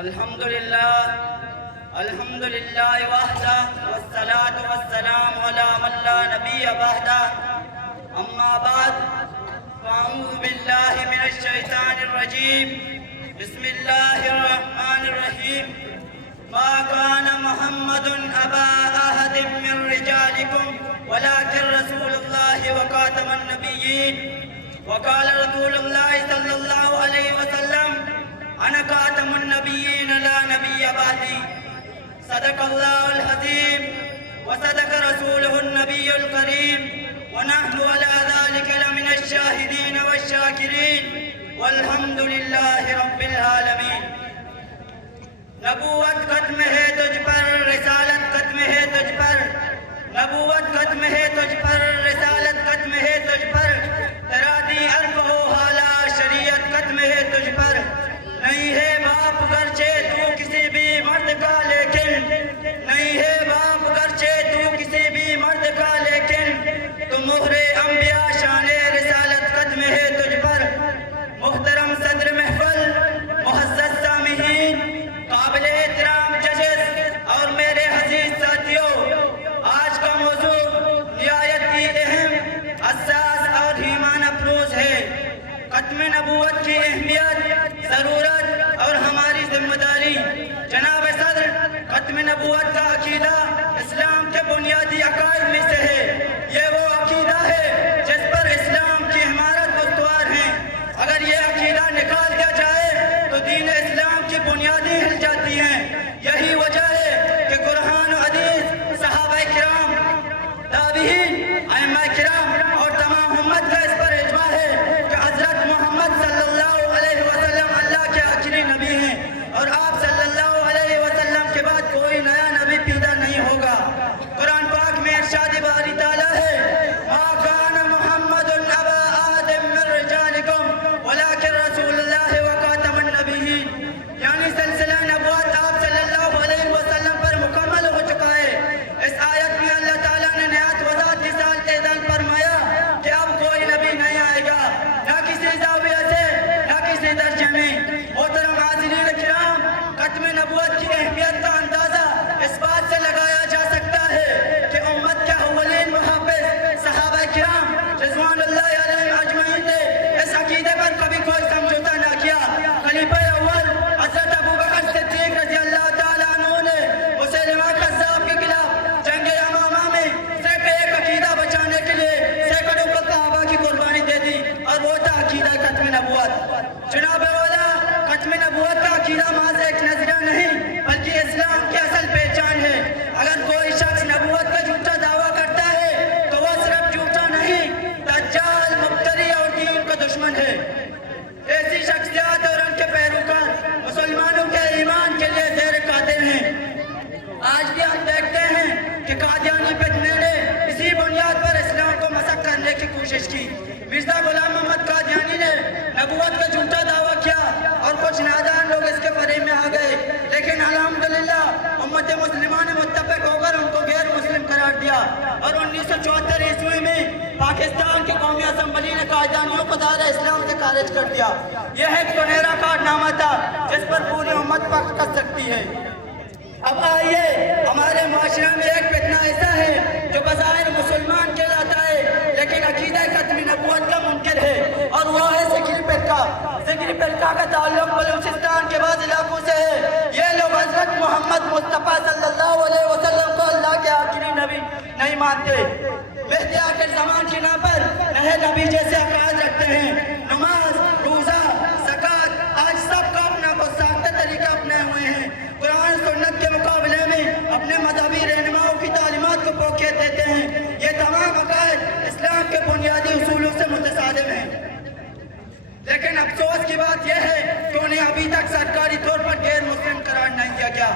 الحمد لله وحده والصلاة والسلام على من لا نبي بعده أما بعد فأعوذ بالله من الشيطان الرجيم بسم الله الرحمن الرحيم ما كان محمد أبا أحد من رجالكم ولكن رسول الله وخاتم النبيين وقال رسول الله صلى الله عليه وسلم أنا خاتم النبيين لا نبي بعدي صدق الله العظيم وصدق رسوله النبي الكريم ونحن على ذلك لمن الشاهدين والشاكرين والحمد لله رب العالمين. نبوت ختم ہے تجھ پر، رسالت ختم ہے تجھ پر، نبوت ختم ہے تجھ پر، رسالت ختم ہے تجھ پر، تیرا دی عرب ہو حالا شریعت ختم ہے تجھ پر. نہیں ہے باپ گرچہ تو کسی بھی مرد کا لیکن، نہیں ہے باپ گرچہ تو کسی بھی مرد کا لیکن، تو مہر انبیاء شان رسالت ختم ہے تجھ پر. محترم صدر محفل، معزز سامعین، قابل احترام ججز اور میرے عزیز ساتھیوں، آج کا موضوع نہایت ہی اہم، حساس اور ایمان افروز ہے. ختم نبوت کی اہمیت، ضرورت اور ہماری ذمہ داری. جناب صدر، ختم نبوت کا عقیدہ اسلام کے بنیادی عقائد میں سے ہے. یہ وہ عقیدہ ہے جس پر اسلام کی عمارت استوار ہے. اگر یہ عقیدہ نکال دیا جائے تو دین اسلام کی بنیادیں ہل جاتی ہیں. یہی وجہ ہے کہ قرآن و حدیث، صحابہ کرام، تابعین، ائمہ کرام اور تمام امت کا اس پر اجماع ہے کہ حضرت محمد صلی اللہ علیہ وسلم اللہ کے آخری نبی ہیں اور آپ صلی اللہ علیہ وسلم کے بعد کوئی نیا نبی پیدا نہیں ہوگا. قرآن پاک میں ارشاد باری تعالیٰ ہے ما کان محمد ابا احد من رجالکم ولکن رسول اللہ وخاتم النبیین. یعنی سلسلہ نبوت آپ صلی اللہ علیہ وسلم پر مکمل ہو چکا ہے. اس آیت میں اللہ تعالیٰ نے نہایت وضاحت کے ساتھ اعلان فرمایا کہ اب کوئی نبی نہیں آئے گا، نہ کسی زاویہ سے نہ کسی درجے میں. محترم حاضرین کرام، ختم نبوت کی اہمیت کا اندازہ اس بات سے لگایا جا سکتا ہے کہ امت کے اولین محافظ صحابہ کرام رضوان اللہ علیہم اجمعین نے اس عقیدے پر کبھی کوئی سمجھوتا نہ کیا. خلیفہ اول حضرت ابوبکر صدیق رضی اللہ تعالیٰ عنہ نے مسیلمہ کذاب کے خلاف جنگ یمامہ میں صرف ایک عقیدہ بچانے کے لیے سینکڑوں صحابہ کی قربانی دے دی اور وہ تھا عقیدہ ختم نبوت. جناب اولا، ختم نبوت کا عقیدہ محض ایک نظریہ نہیں بلکہ اسلام کی اصل پہچان ہے. اگر کوئی شخص نبوت کا جھوٹا دعویٰ کرتا ہے تو وہ صرف جھوٹا نہیں، دجال، مفتری اور دین کا دشمن ہے. ایسی شخصیات اور ان کے پیروکار مسلمانوں کے ایمان کے لیے زیر قاتل ہیں. آج بھی ہم دیکھتے ہیں کہ قادیانی فتنے نے اسی بنیاد پر اسلام کو مسخ کرنے کی کوشش کی. مرزا غلام محمد قادیانی نے نبوت کا جھوٹا دعویٰ کیا اور کچھ نادان لوگ اس کے فریب میں آ گئے، لیکن الحمدللہ امت مسلمہ نے متفق ہو کر ان کو غیر مسلم قرار دیا اور 1974 عیسوی میں پاکستان کی قومی اسمبلی نے قادیانیوں کو دائرہ اسلام سے خارج کر دیا. یہ ایک سنہرا کارنامہ تھا جس پر پوری امت فخر کر سکتی ہے. اب آئیے، ہمارے معاشرے میں ایک فتنہ ایسا ہے جو بظاہر مسلمان کہلاتا ہے لیکن عقیدہ ختم نبوت کا منکر ہے، اور وہ ہے ذکری فرقہ. ذکری فرقہ کا تعلق بلوچستان کے بعض علاقوں سے ہے. یہ لوگ حضرت محمد مصطفیٰ صلی اللہ علیہ وسلم کو اللہ کے آخری نبی نہیں مانتے. مہدی آخر زمان کے نام پر نئے نبی جیسے عقائد رکھتے ہیں. نماز، روزہ، زکوٰۃ، آج سب کا اپنا گستاخانہ طریقہ اپنے ہوئے ہیں. قرآن سنت کے مقابلے میں اپنے مذہبی رہنماؤں کی تعلیمات کو فوقیت دیتے ہیں. یہ تمام عقائد اسلام کے بنیادی اصولوں سے متصادم ہیں. لیکن افسوس کی بات یہ ہے کہ انہیں ابھی تک سرکاری طور پر غیر مسلم قرار نہیں دیا گیا.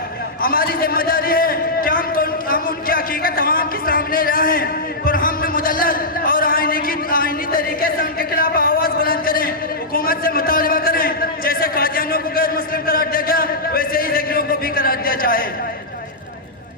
ہماری ذمہ داری ہے کہ ہم ان کی حقیقت عوام کے سامنے رہیں، قرآن میں مدلل اور آئینی طریقے سے ان کے خلاف آواز بلند کریں، حکومت سے مطالبہ کریں جیسے قادیانیوں کو غیر مسلم قرار دیا گیا ویسے ہی ذکریوں کو بھی قرار دیا جائے.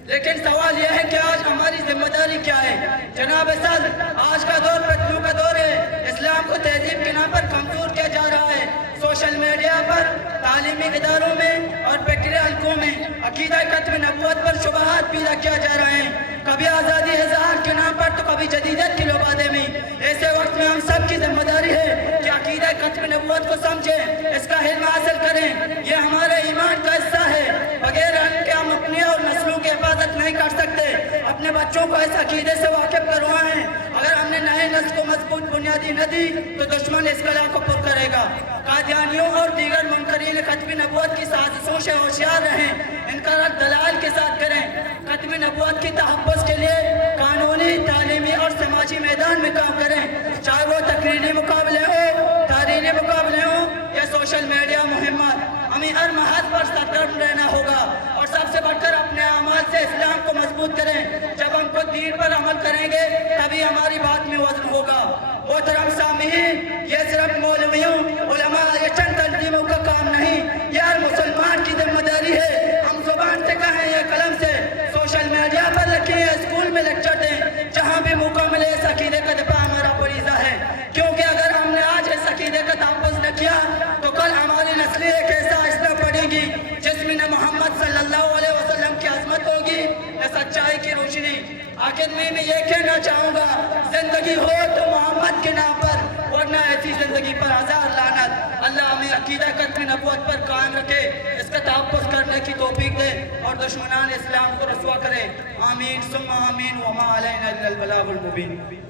لیکن سوال یہ ہے کہ آج ہماری ذمہ داری کیا ہے؟ جناب صدر، آج کا دور فتنوں کا دور ہے. اسلام کو تہذیب کے نام پر کمزور کیا جا رہا ہے. سوشل میڈیا پر، تعلیمی اداروں میں اور فیکٹری حلقوں میں عقیدہ ختم نبوت پر شبہات پیدا کیا جا رہے ہیں، کبھی آزادی اظہار کے نام پر تو کبھی جدیدیت کے لبادے میں۔ ایسے وقت میں ہم سب کی ذمہ داری ہے کہ عقیدہ ختم نبوت کو سمجھیں، اس کا علم حاصل کریں، یہ ہمارے ایمان کا حصہ ہے۔ بغیر علم کے ہم اپنی اور نسلوں کی حفاظت نہیں کر سکتے۔ اپنے بچوں کو اس عقیدے سے واقف کروائیں۔ اگر ہم نے نئے نسل کو مضبوط بنیادی نہ دی تو دشمن اس کلا کو پر کرے گا۔ قادیانیوں اور دیگر منکرین ختم نبوت کی سازشوں سے ہوشیار رہیں، ان کا رد دلائل کے ساتھ کریں۔ ختم نبوت کی تحفظ کے لیے قانونی، تعلیمی اور سماجی میدان میں کام کریں، چاہے وہ تقریری مقابلے ہوں، تحریری مقابلے ہوں یا سوشل میڈیا مہمات۔ ہمیں ہر محاذ پر سرگرم رہنا ہوگا اور سب سے بڑھ کر اپنے اعمال سے اسلام کو مضبوط کریں۔ جب ہم خود دین پر عمل کریں گے تبھی ہماری بات میں وزن ہوگا۔ محترم سامعین، یہ صرف مولویوں، علماء یا چند تنظیموں کا کام نہیں، یہ ہر مسلمان کی ذمہ داری ہے۔ ہم زبان سے کہیں یا قلم سے، سوشل میڈیا پر لکھیں یا اسکول میں لیکچر دیں، جہاں بھی موقع ملے اس عقیدے کا دفاع ہمارا فریضہ ہے، کیونکہ اگر ہم نے آج اس عقیدے کا تحفظ نہ کیا تو کل ہماری نسلیں ایک ایسا آہستہ پڑے گی جس میں نہ محمد صلی اللہ علیہ وسلم کی عظمت ہوگی نہ سچائی کی روشنی۔ آخر میں یہ کہنا چاہوں گا، زندگی ہو تو محمد کے نام پر، ورنہ ایسی زندگی پر ہزار لعنت۔ اللہ ہمیں عقیدہ ختم نبوت پر قائم رکھے، اس کا تحفظ کرنے کی توفیق دے اور دشمنان اسلام کو رسوا کرے۔ آمین ثم آمین، وما علینا الا البلاغ المبین۔